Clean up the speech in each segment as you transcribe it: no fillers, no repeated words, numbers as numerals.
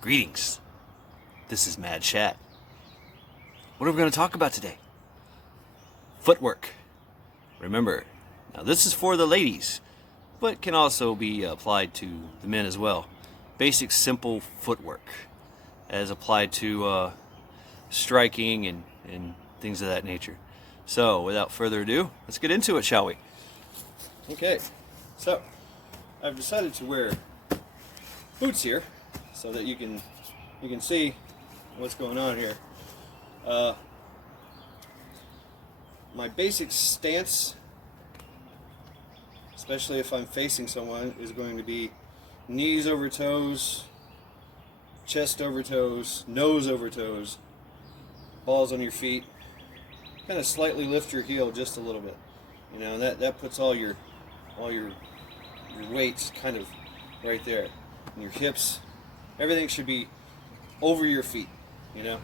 Greetings. This is Mad Shad. What are we going to talk about today? Footwork. Remember, now this is for the ladies, but can also be applied to the men as well. Basic, simple footwork as applied to striking and things of that nature. So, without further ado, let's get into it, shall we? Okay, so I've decided to wear boots here so that you can see what's going on here. My basic stance, especially if I'm facing someone, is going to be knees over toes, chest over toes, nose over toes, balls on your feet. Kind of slightly lift your heel just a little bit, you know, and that puts all your weights kind of right there, and your hips. Everything should be over your feet, you know.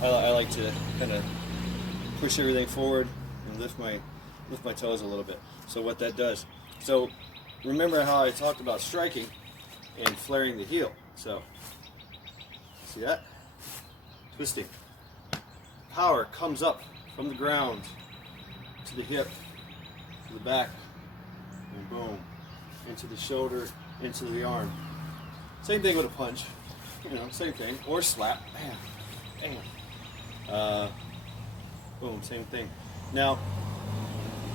I like to kind of push everything forward and lift my toes a little bit. So what that does. So remember how I talked about striking and flaring the heel. So see that? Twisting. Power comes up from the ground to the hip, to the back, and boom, into the shoulder, into the arm. Same thing with a punch, you know, same thing. Or slap, bam, bam. Boom, same thing. Now,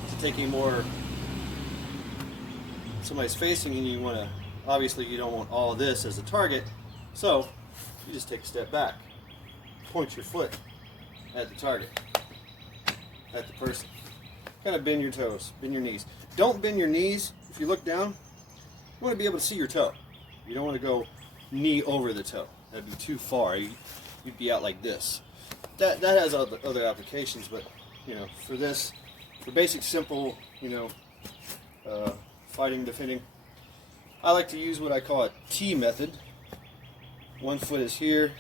to take a more, somebody's facing and you want to, obviously you don't want all this as a target, so you just take a step back, point your foot at the target, at the person. Kind of bend your toes, bend your knees. Don't bend your knees. If you look down, you want to be able to see your toe. You don't want to go knee over the toe. That'd be too far. You'd be out like this. That has other applications, but you know, for this, for basic, simple, you know, fighting, defending, I like to use what I call a T method. One foot is here,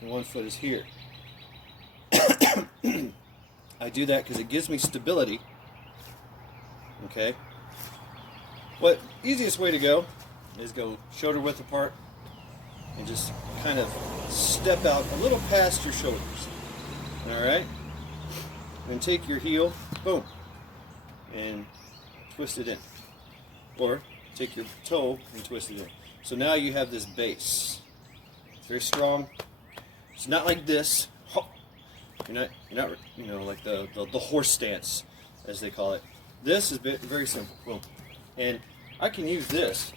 and one foot is here. I do that because it gives me stability. Okay. What easiest way to go is go shoulder width apart and just kind of step out a little past your shoulders. Alright? And take your heel, boom, and twist it in. Or take your toe and twist it in. So now you have this base. It's very strong. It's not like this. You're not, you know, like the horse stance, as they call it. This is very simple. Boom. And I can use this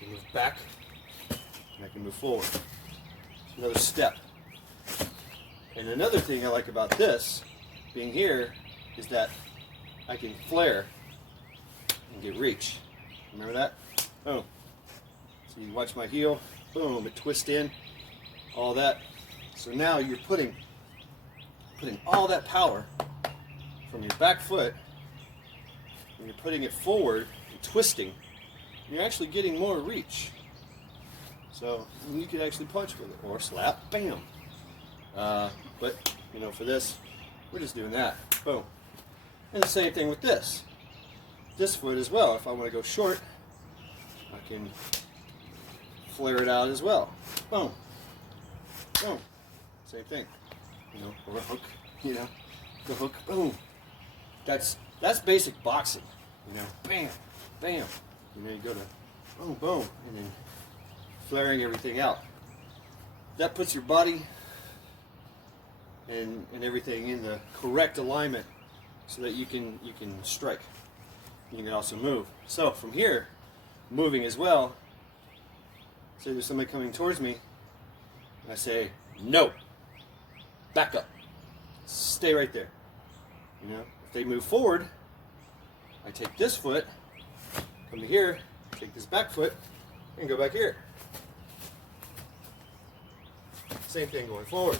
to move back, and I can move forward. Another step. And another thing I like about this, being here, is that I can flare and get reach. Remember that? Boom. So you watch my heel, boom, it twists in, all that. So now you're putting all that power from your back foot, and you're putting it forward and twisting, you're actually getting more reach. So you could actually punch with it, or slap, bam. But, you know, for this, we're just doing that, boom. And the same thing with this. This foot as well, if I want to go short, I can flare it out as well. Boom, boom, same thing. You know, or a hook, you know, the hook, boom. That's basic boxing, you know, bam, bam. And then you go to boom, boom, and then flaring everything out. That puts your body and everything in the correct alignment so that you can strike. You can also move. So from here, moving as well, say there's somebody coming towards me, and I say, no. Back up. Stay right there. You know, if they move forward, I take this foot, come to here, take this back foot, and go back here. Same thing going forward.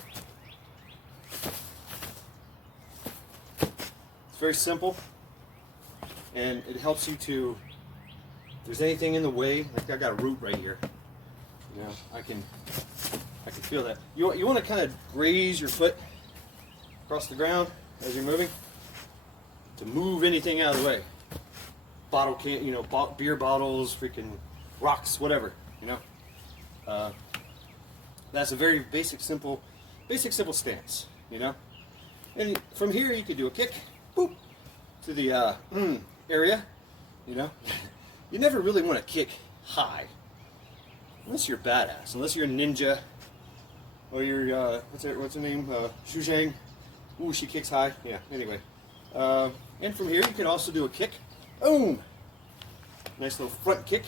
It's very simple, and it helps you to, if there's anything in the way, like I got a root right here, you know, I can feel that. You want to kind of graze your foot across the ground as you're moving to move anything out of the way. Bottle can, you know, beer bottles, freaking rocks, whatever, you know. That's a very basic simple stance, you know. And from here you could do a kick, boop, to the area, you know. You never really want to kick high, unless you're badass, unless you're a ninja, or you're, what's her name, Xu Zhang. Ooh, she kicks high, yeah, anyway. And from here you can also do a kick, boom, nice little front kick.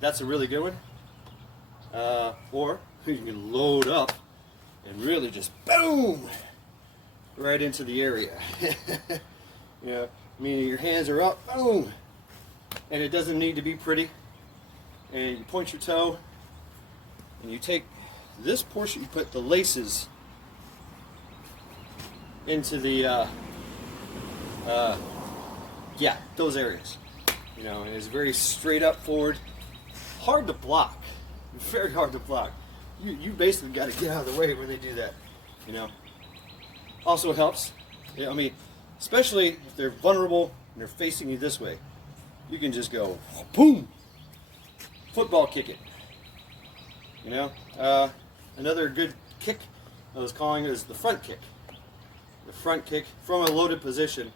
That's a really good one. Or you can load up and really just boom right into the area. Yeah, meaning your hands are up, boom, and it doesn't need to be pretty. And you point your toe, and you take this portion, you put the laces into the yeah, those areas. You know, and it's very straight up forward, hard to block. Very hard to block. You basically got to get out of the way when they do that, you know. Also helps, I mean, especially if they're vulnerable and they're facing you this way, you can just go boom, football kick it, you know. Another good kick I was calling it is the front kick. The front kick from a loaded position,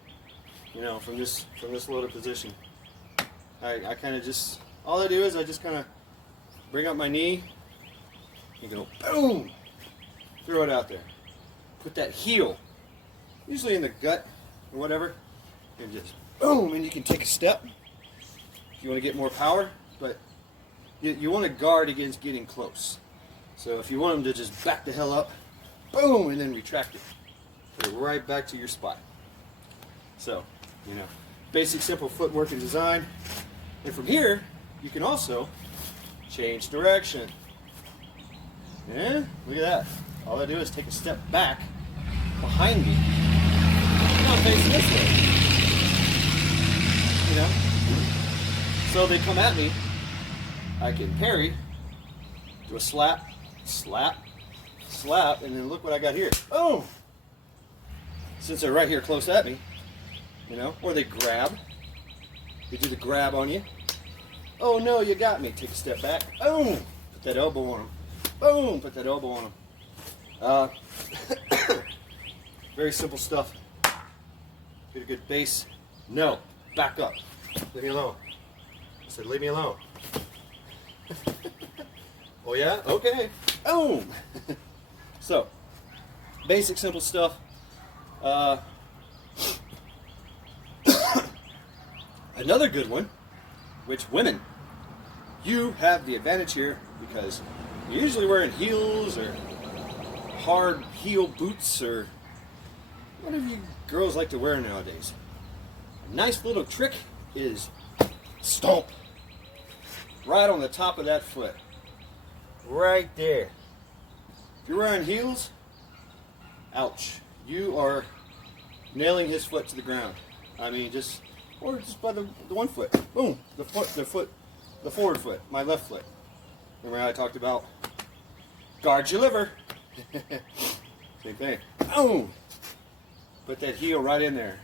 you know, from this loaded position. I kind of just, all I do is I just kind of bring up my knee, you go boom, throw it out there. Put that heel, usually in the gut or whatever, and just boom, and you can take a step if you want to get more power, but you want to guard against getting close. So if you want them to just back the hell up, boom, and then retract it. Put it right back to your spot. So, you know, basic simple footwork and design. And from here, you can also change direction. Yeah, look at that. All I do is take a step back behind me. Now I'm facing this way. You know? So they come at me. I can parry, do a slap, slap, slap, and then look what I got here. Boom! Since they're right here close at me, you know, or they grab. They do the grab on you. Oh no, you got me. Take a step back. Boom! Put that elbow on them. Boom! Put that elbow on them. Very simple stuff. Get a good base. No, back up. Leave me alone. I said, leave me alone. Oh yeah? Okay. Boom! So, basic simple stuff. Another good one, which women, you have the advantage here because you're usually wearing heels or hard heel boots or whatever you girls like to wear nowadays. A nice little trick is stomp right on the top of that foot. Right there. If you're wearing heels, ouch. You are nailing his foot to the ground. I mean, or just by the one foot. Boom. The forward foot, my left foot. Remember how I talked about guard your liver? Same thing. Boom. Put that heel right in there.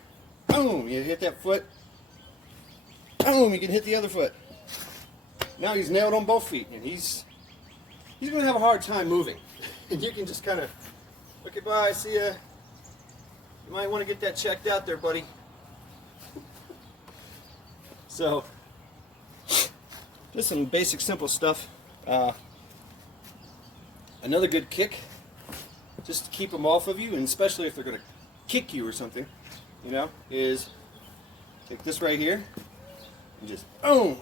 Boom. You hit that foot. Boom. You can hit the other foot. Now he's nailed on both feet, and he's going to have a hard time moving. And you can just kind of, okay, bye, see ya. You might want to get that checked out there, buddy. So, just some basic, simple stuff. Another good kick, just to keep them off of you, and especially if they're going to kick you or something, you know, is take this right here and just boom,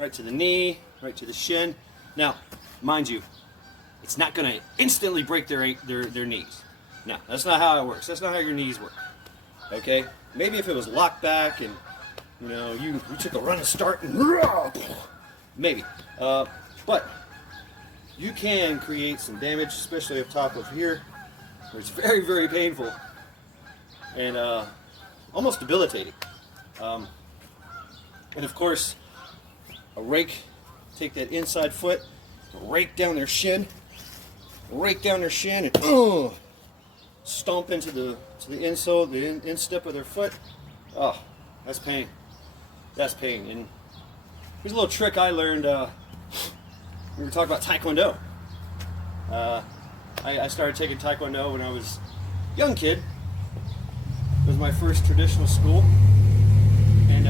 right to the knee, right to the shin. Now, mind you, it's not going to instantly break their knees. No, that's not how it works. That's not how your knees work. Okay? Maybe if it was locked back and, you know, you took a running start and maybe. But you can create some damage, especially up top of here, where it's very, very painful and almost debilitating. And of course, a rake, take that inside foot, rake down their shin, and stomp into the insole, the instep of their foot. Oh, that's pain. That's pain. And here's a little trick I learned. We were talking about Taekwondo. I started taking Taekwondo when I was a young kid. It was my first traditional school, and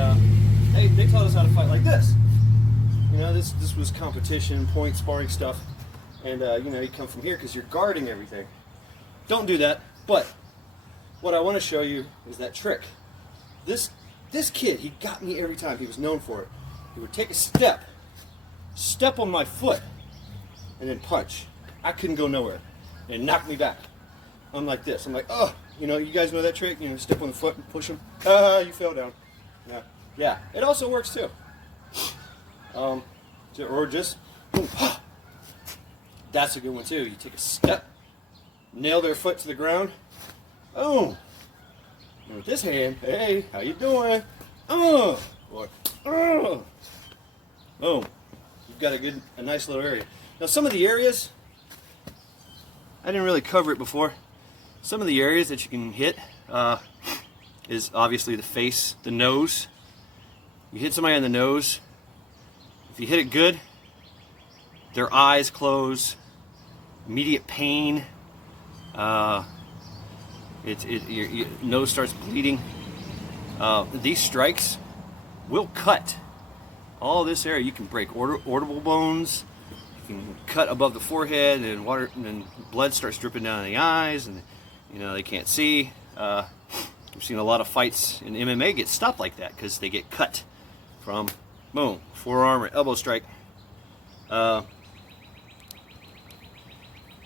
they taught us how to fight like this. You know, this was competition, point sparring stuff, and you know, you come from here because you're guarding everything. Don't do that. But what I want to show you is that trick. This kid, he got me every time. He was known for it. He would take a step on my foot, and then punch. I couldn't go nowhere, and knock me back. I'm like this. I'm like, oh, you know, you guys know that trick? You know, step on the foot and push him. You fell down. Yeah. It also works too. Or just, boom, that's a good one too. You take a step, nail their foot to the ground, boom. And with this hand, hey, how you doing? Or, boom. You've got a nice little area. Now some of the areas, I didn't really cover it before. Some of the areas that you can hit is obviously the face, the nose. You hit somebody on the nose. If you hit it good, their eyes close, immediate pain. Your nose starts bleeding. These strikes will cut all this area. You can break orbital bones. You can cut above the forehead, and water, and then blood starts dripping down the eyes, and you know they can't see. We've seen a lot of fights in MMA get stopped like that because they get cut from boom, forearm or elbow strike.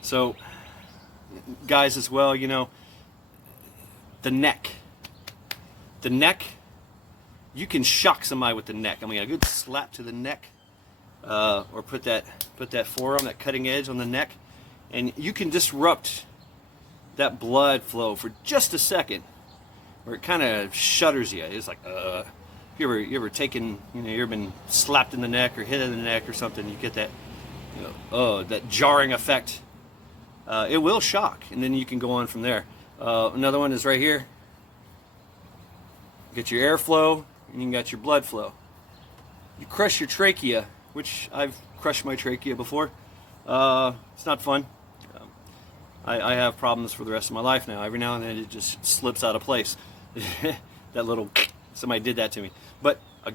So, guys, as well, you know, the neck. The neck, you can shock somebody with the neck. I mean, a good slap to the neck, or put that forearm, that cutting edge on the neck, and you can disrupt that blood flow for just a second, where it kind of shudders you. It's like, you ever taken, you know, you ever been slapped in the neck or hit in the neck or something? You get that, you know, that jarring effect. It will shock, and then you can go on from there. Another one is right here. Get your airflow, and you got your blood flow. You crush your trachea, which I've crushed my trachea before. It's not fun. I have problems for the rest of my life now. Every now and then it just slips out of place. That little, somebody did that to me. But a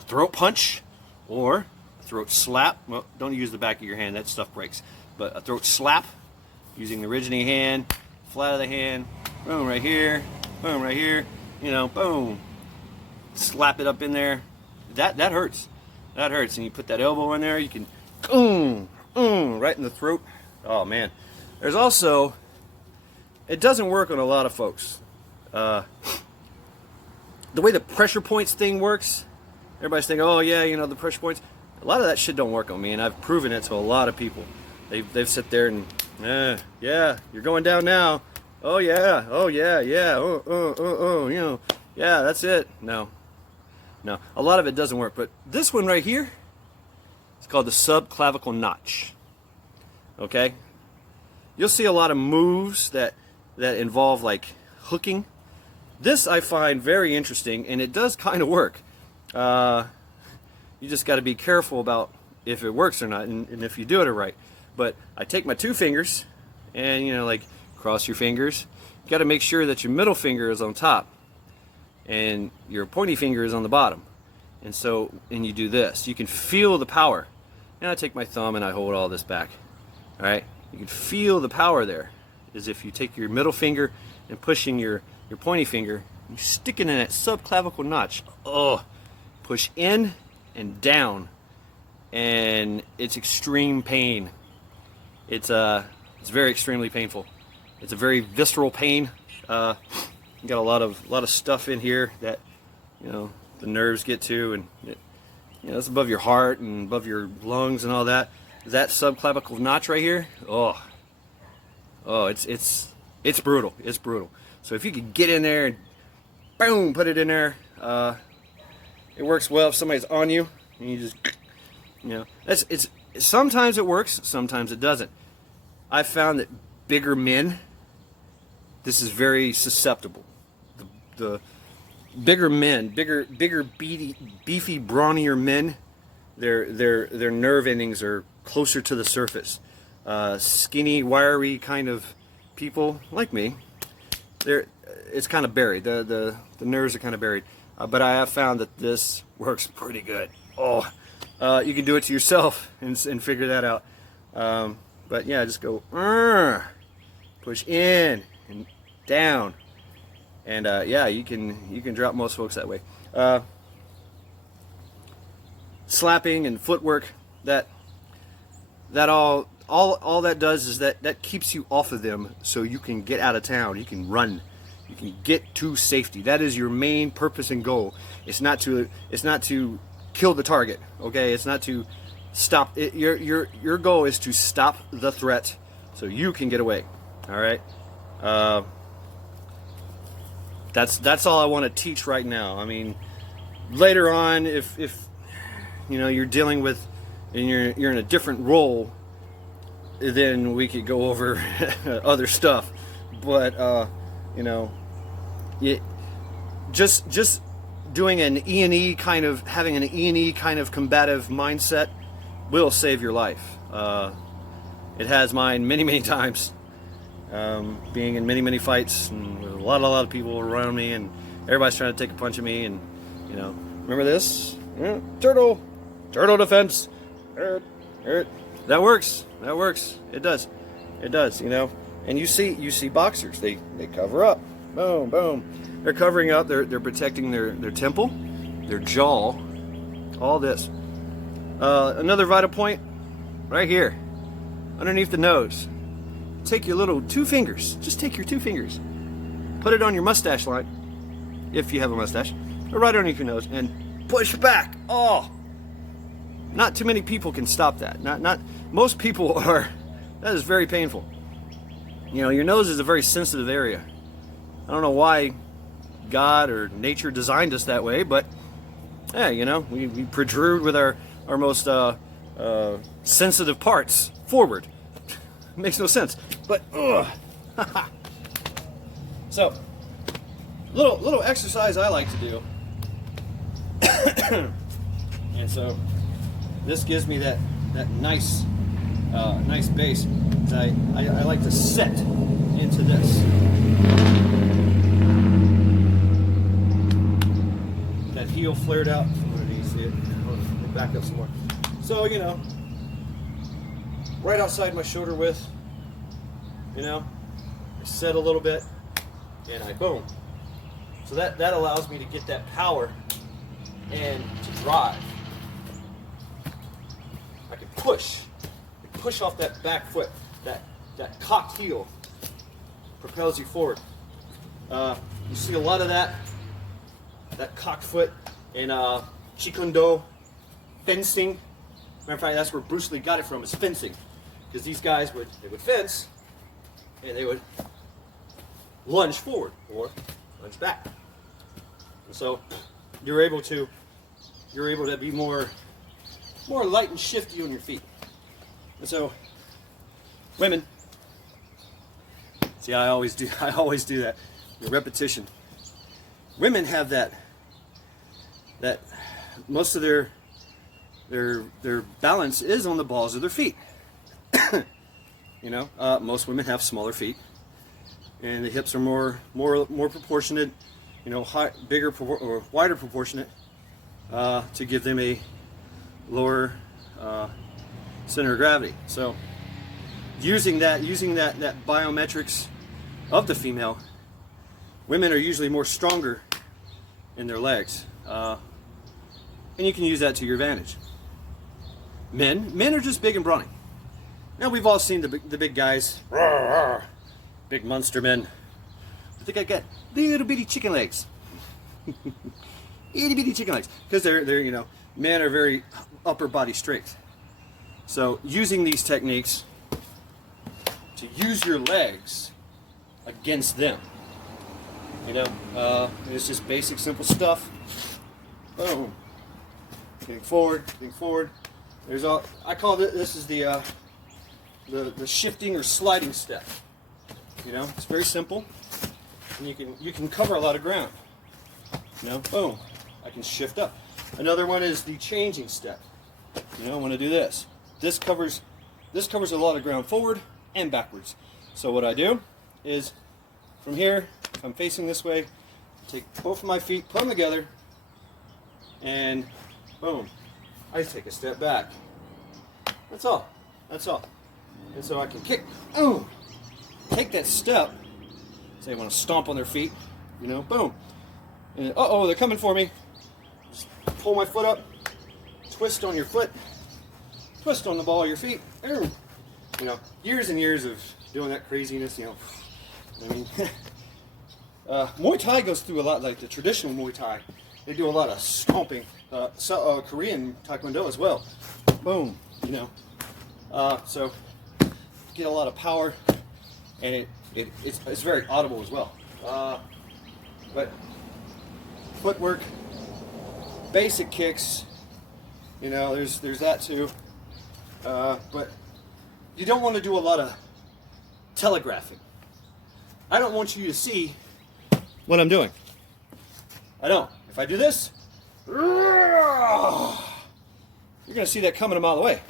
throat punch or a throat slap. Well, don't use the back of your hand, that stuff breaks. But a throat slap using the originating hand, flat of the hand, boom right here, you know, boom. Slap it up in there. That hurts. That hurts. And you put that elbow in there, you can right in the throat. Oh man. There's also, it doesn't work on a lot of folks. The way the pressure points thing works, everybody's thinking, oh yeah, you know, the pressure points. A lot of that shit don't work on me, and I've proven it to a lot of people. They've sit there and, yeah, you're going down now. Oh yeah, you know, yeah, that's it. No, a lot of it doesn't work. But this one right here, it's called the subclavicle notch. Okay, you'll see a lot of moves that involve like hooking. This I find very interesting, and it does kind of work. You just got to be careful about if it works or not, and if you do it right. But I take my two fingers, and you know, like cross your fingers. You got to make sure that your middle finger is on top, and your pointy finger is on the bottom. And so, and you do this. You can feel the power. And I take my thumb and I hold all this back. All right. You can feel the power there. Is if you take your middle finger and pushing your pointy finger, you stick it in that subclavicle notch. Oh, push in and down, and it's extreme pain. It's very extremely painful. It's a very visceral pain. You got a lot of stuff in here that, you know, the nerves get to, and you know, it's above your heart and above your lungs and all that. That subclavicle notch right here. Oh, it's brutal. It's brutal. So if you could get in there and boom, put it in there, it works well if somebody's on you and you just, you know, it's sometimes it works, sometimes it doesn't. I found that bigger men, this is very susceptible. The bigger men, bigger, beefy, brawnier men, their nerve endings are closer to the surface. skinny, wiry kind of people like me, it's kind of buried. The nerves are kind of buried. But I have found that this works pretty good. Oh, you can do it to yourself and figure that out. But yeah, just go push in and down, and yeah, you can drop most folks that way. Slapping and footwork, that all that does is that keeps you off of them, so you can get out of town, you can run, you can get to safety. That is your main purpose and goal. It's not to kill the target, okay? It's not to stop it. Your goal is to stop the threat so you can get away. All right. That's all I want to teach right now. I mean, later on, if you know you're dealing with and you're in a different role, then we could go over other stuff. But you know, just doing an E&E kind of, having an E&E kind of combative mindset will save your life. It has mine many times. Being in many fights and with a lot of people around me, and everybody's trying to take a punch at me, and you know, remember this? Yeah, turtle defense. That works. It does. You know, and you see boxers. They cover up. Boom. They're covering up. They're protecting their temple, their jaw, all this. Another vital point, right here, underneath the nose. Take your little 2 fingers. Just take your 2 fingers. Put it on your mustache line, if you have a mustache, or right underneath your nose, and push back. Oh, not too many people can stop that. Not most people are. That is very painful. You know, your nose is a very sensitive area. I don't know why God or nature designed us that way, but yeah, you know, we protrude with our most sensitive parts forward. Makes no sense, but so little exercise I like to do, and so this gives me that nice base. I like to set into this. That heel flared out. You see it? I'll back up some more. So you know, right outside my shoulder width, you know, I set a little bit, and I boom. So that allows me to get that power and to drive. I can push off that back foot, that cocked heel propels you forward. You see a lot of that cocked foot in Taekwondo, fencing. Matter of fact, that's where Bruce Lee got it from, is fencing. Because these guys would fence, and they would lunge forward or lunge back. And so you're able to be more light and shifty on your feet. And so women, see, I always do that. The repetition. Women have that most of their balance is on the balls of their feet. You know, most women have smaller feet, and the hips are more proportionate, you know, bigger or wider proportionate, to give them a lower center of gravity. So using that biometrics of the female, women are usually more stronger in their legs, and you can use that to your advantage. Men are just big and brawny. Now, we've all seen the big guys, big monster men, but they got little bitty chicken legs. Itty bitty chicken legs, because they're you know, men are very upper body strength. So using these techniques to use your legs against them, you know, it's just basic simple stuff. Boom, getting forward. There's all, I call this is the shifting or sliding step. You know, it's very simple, and you can cover a lot of ground. You know, boom, I can shift up. Another one is the changing step. You know, I want to do this. This covers this covers a lot of ground forward and backwards. So what I do is, from here, if I'm facing this way, take both of my feet, put them together, and boom, I take a step back. That's all. That's all. And so I can kick, take that step. Say I want to stomp on their feet, you know, boom. And uh-oh, they're coming for me. Just pull my foot up, twist on your foot, twist on the ball of your feet. You know, years and years of doing that craziness, you know. I mean, Muay Thai goes through a lot, like the traditional Muay Thai. They do a lot of stomping. Korean Taekwondo as well. Boom, you know. So get a lot of power, and it's very audible as well. But footwork, basic kicks, you know, there's that too. But you don't want to do a lot of telegraphing. I don't want you to see what I'm doing. I don't. If I do this, you're going to see that coming a mile away.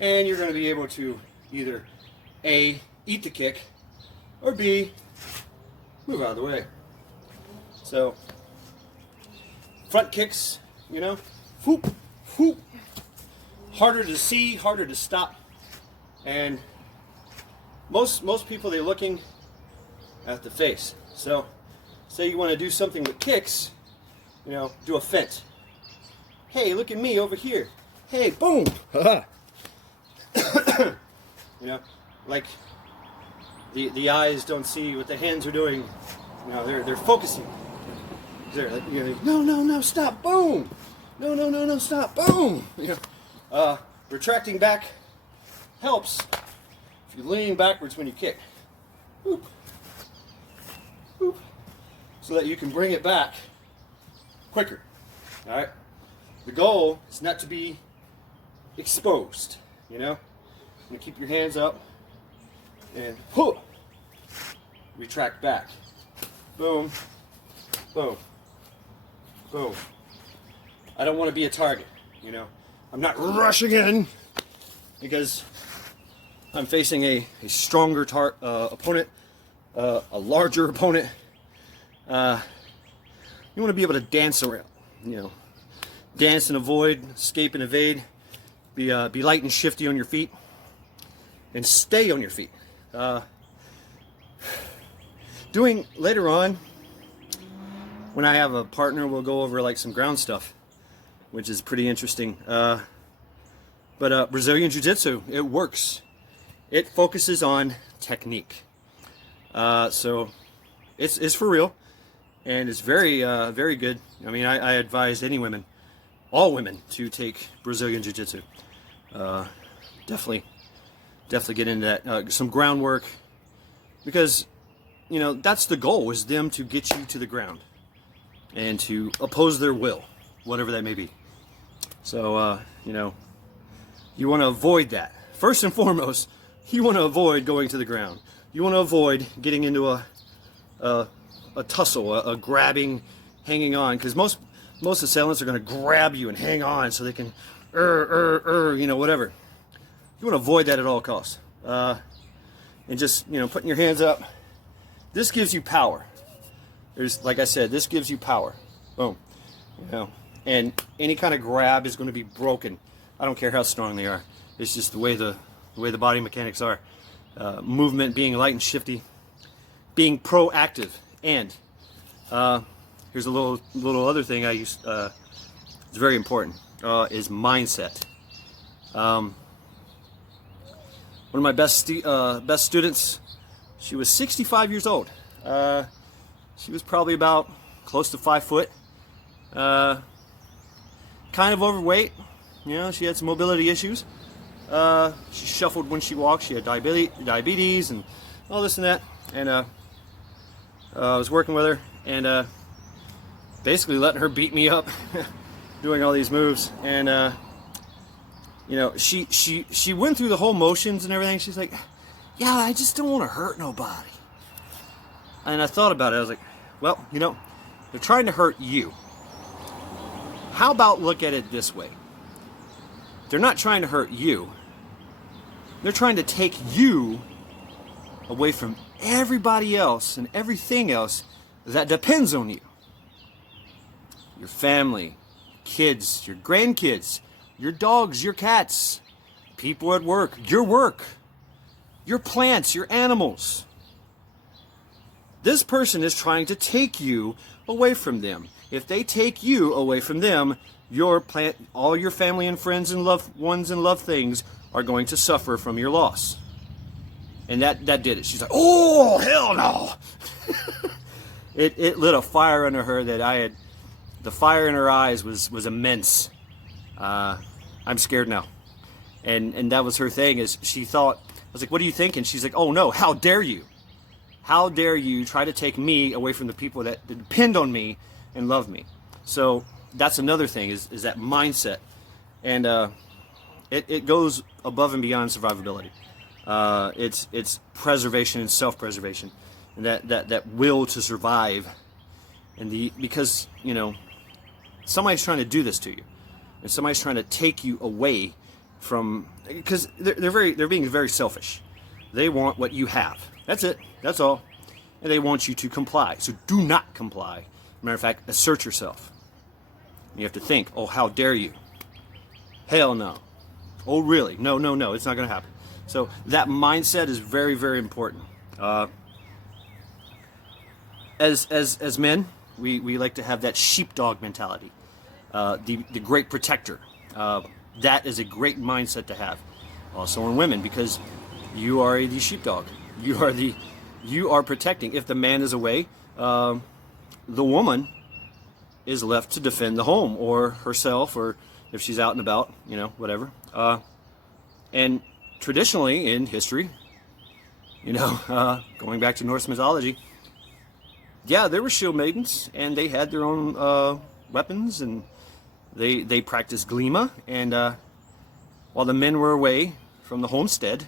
And you're going to be able to either A, eat the kick, or B, move out of the way. So, front kicks, you know, whoop, whoop. Harder to see, harder to stop. And most people, they're looking at the face. So, say you want to do something with kicks, you know, do a fence. Hey, look at me over here. Hey, boom. You know, like the eyes don't see what the hands are doing. You know, they're focusing. They're like, you know, no, stop, boom. No, stop, boom. You know, retracting back helps if you're leaning backwards when you kick. Boop. Boop. So that you can bring it back quicker. All right. The goal is not to be exposed. You know, you keep your hands up and retract back. Boom, boom, boom. I don't want to be a target. You know, I'm not rushing in because I'm facing a stronger opponent, a larger opponent. You want to be able to dance around, you know, dance and avoid, escape and evade, be light and shifty on your feet, and stay on your feet. Doing later on, when I have a partner, we'll go over like some ground stuff, which is pretty interesting. But Brazilian Jiu-Jitsu, it works. It focuses on technique. So it's for real. And it's very, very good. I mean, I advise any women, all women, to take Brazilian Jiu-Jitsu. Definitely get into that. Some groundwork, because, you know, that's the goal, is them to get you to the ground and to oppose their will, whatever that may be. So, you know, you want to avoid that. First and foremost, you want to avoid going to the ground. You want to avoid getting into a tussle, a grabbing, hanging on, because most assailants are going to grab you and hang on so they can, you know, whatever. You want to avoid that at all costs. And just, you know, putting your hands up. This gives you power. There's, like I said, this gives you power. Boom. You know, and any kind of grab is going to be broken. I don't care how strong they are. It's just the way the body mechanics are. Movement, being light and shifty, being proactive. And here's a little other thing I use. It's very important. Is mindset. One of my best students, she was 65 years old. She was probably about close to 5 foot. Kind of overweight. You know, she had some mobility issues. She shuffled when she walked. She had diabetes and all this and that. And I was working with her and basically letting her beat me up, doing all these moves. And you know, she went through the whole motions and everything. She's like, yeah, I just don't want to hurt nobody. And I thought about it. I was like, well, you know, they're trying to hurt you. How about look at it this way? They're not trying to hurt you. They're trying to take you away from everybody else and everything else that depends on you. Your family, kids, your grandkids, your dogs, your cats, people at work, your plants, your animals. This person is trying to take you away from them. If they take you away from them, your plant, all your family and friends and loved ones and loved things are going to suffer from your loss. And that did it. She's like, oh, hell no. It lit a fire under her that the fire in her eyes was immense. I'm scared now. And that was her thing, is she thought, I was like, what are you thinking? She's like, oh no, how dare you? How dare you try to take me away from the people that depend on me and love me? So that's another thing, is that mindset. And it goes above and beyond survivability. It's preservation and self-preservation, and that will to survive. And because, you know, somebody's trying to do this to you, and somebody's trying to take you away from, because they're being very selfish. They want what you have. That's it. That's all. And they want you to comply. So do not comply. Matter of fact, assert yourself. You have to think, oh, how dare you? Hell no. Oh, really? No, it's not going to happen. So that mindset is very, very important. As men, we like to have that sheepdog mentality, the great protector. That is a great mindset to have. Also in women, because you are the sheepdog. You are protecting. If the man is away, the woman is left to defend the home, or herself, or if she's out and about, you know, whatever. And traditionally in history, you know, going back to Norse mythology, yeah, there were shield maidens, and they had their own weapons, and they practiced glima. And while the men were away from the homestead,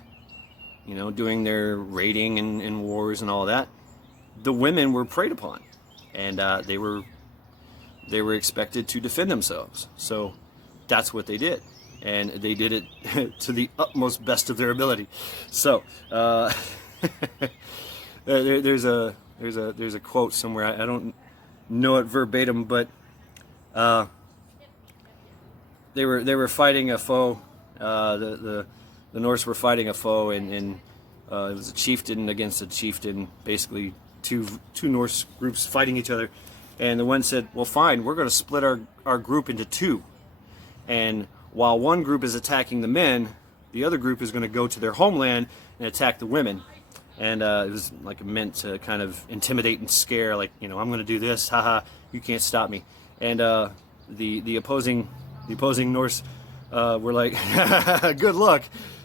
you know, doing their raiding and wars and all that, the women were preyed upon, and they were expected to defend themselves. So that's what they did, and they did it to the utmost best of their ability. So there's a quote somewhere. I don't know it verbatim, but they were fighting a foe. The Norse were fighting a foe, and it was a chieftain against a chieftain, basically two Norse groups fighting each other. And the one said, well, fine, we're going to split our group into two. And while one group is attacking the men, the other group is going to go to their homeland and attack the women. And it was like meant to kind of intimidate and scare, like, you know, I'm going to do this, haha, you can't stop me. And the opposing Norse were like, good luck.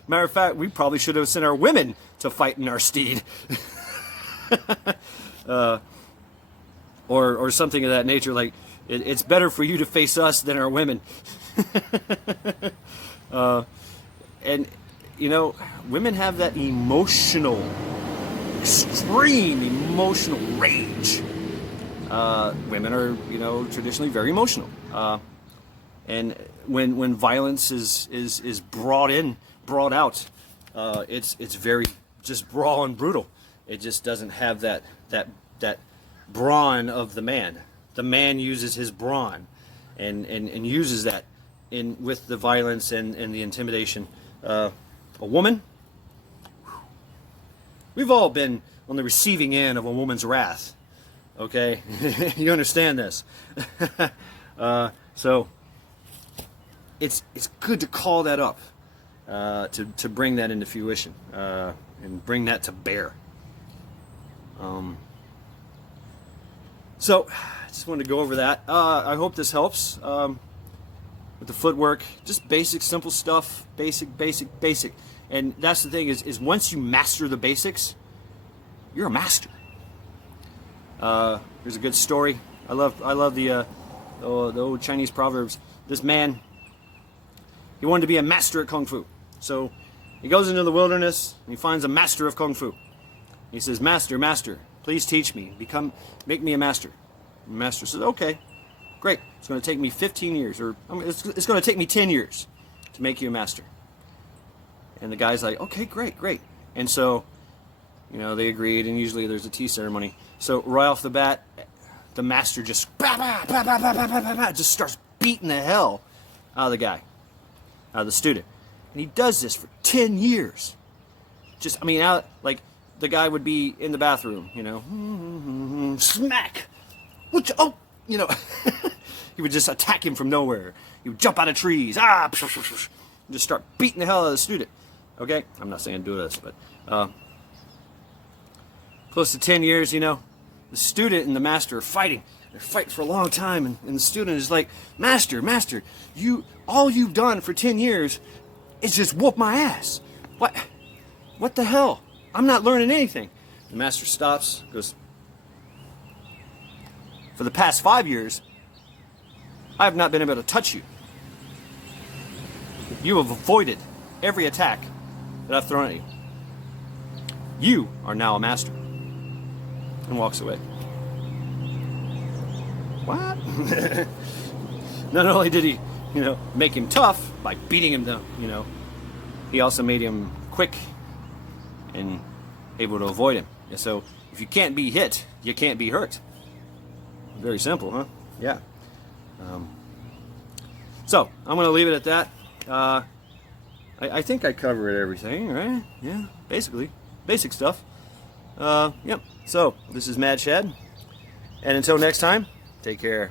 Matter of fact, we probably should have sent our women to fight in our stead. Or something of that nature, like, it's better for you to face us than our women. And, you know, women have that extreme emotional rage. Women are, you know, traditionally very emotional. And when violence is brought out, it's very just raw and brutal. It just doesn't have that brawn of the man. The man uses his brawn and uses that with the violence and the intimidation. A woman, we've all been on the receiving end of a woman's wrath. Okay, you understand this. So it's good to call that up, to bring that into fruition, and bring that to bear. So I just wanted to go over that. I hope this helps with the footwork. Just basic, simple stuff. Basic. And that's the thing, is once you master the basics, you're a master. There's a good story. I love the old Chinese proverbs. This man, he wanted to be a master at Kung Fu. So he goes into the wilderness and he finds a master of Kung Fu. He says, Master, please teach me. Make me a master. And the master says, okay, great. It's going to take me 15 years, or it's going to take me 10 years to make you a master. And the guy's like, okay, great, great. And so, you know, they agreed, and usually there's a tea ceremony. So right off the bat, the master just just starts beating the hell out of the guy, out of the student. And he does this for 10 years. Just, I mean, like, the guy would be in the bathroom, you know, smack. Which, oh, you know, he would just attack him from nowhere. He would jump out of trees, just start beating the hell out of the student. Okay, I'm not saying do this, but close to 10 years, you know, the student and the master are fighting. They're fighting for a long time, and the student is like, Master, all you've done for 10 years is just whoop my ass. What the hell? I'm not learning anything. The master stops, goes, for the past 5 years, I have not been able to touch you. You have avoided every attack that I've thrown at you. You are now a master. And walks away. What? Not only did he, you know, make him tough by beating him down, you know, he also made him quick and able to avoid him. And so if you can't be hit, you can't be hurt. Very simple, huh? Yeah. So I'm going to leave it at that. I think I covered everything, right? Yeah, basically. Basic stuff. Yep. So, this is Mad Shad. And until next time, take care.